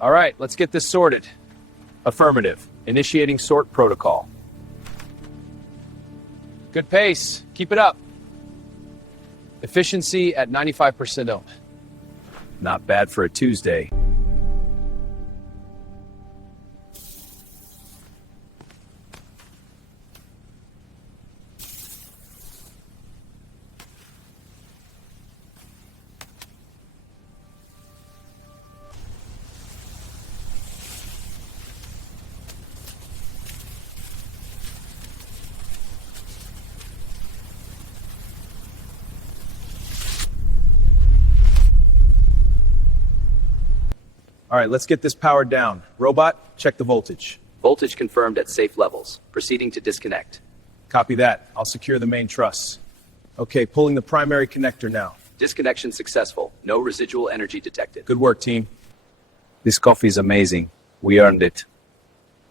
All right, let's get this sorted. Affirmative. Initiating sort protocol. Good pace. Keep it up. Efficiency at 95%. Not bad for a Tuesday. All right, let's get this powered down. Robot, check the voltage. Voltage confirmed at safe levels. Proceeding to disconnect. Copy that. I'll secure the main truss. Okay, pulling the primary connector now. Disconnection successful. No residual energy detected. Good work, team. This coffee is amazing. We earned it.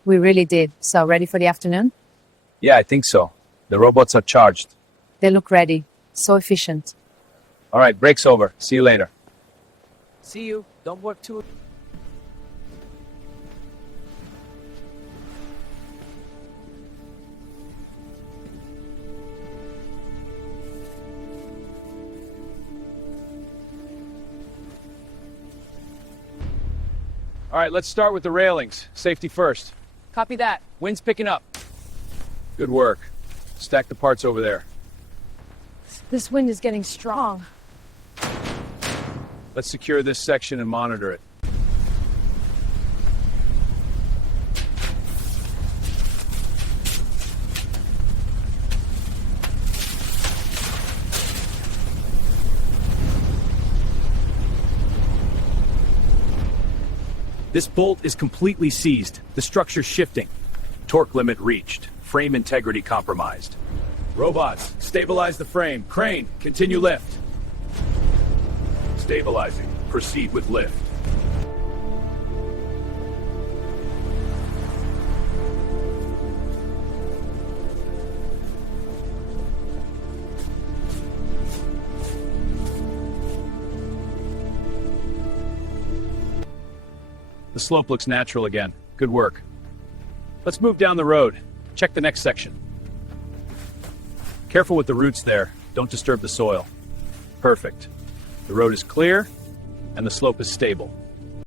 We really did. So, ready for the afternoon? Yeah, I think so. The robots are charged. They look ready. So efficient. All right, break's over. See you later. See you. Don't work too... All right, let's start with the railings. Safety first. Copy that. Wind's picking up. Good work. Stack the parts over there. This wind is getting strong. Let's secure this section and monitor it. This bolt is completely seized. The structure's shifting. Torque limit reached. Frame integrity compromised. Robots, stabilize the frame. Crane, continue lift. Stabilizing. Proceed with lift. The slope looks natural again. Good work. Let's move down the road. Check the next section. Careful with the roots there. Don't disturb the soil. Perfect. The road is clear, and the slope is stable.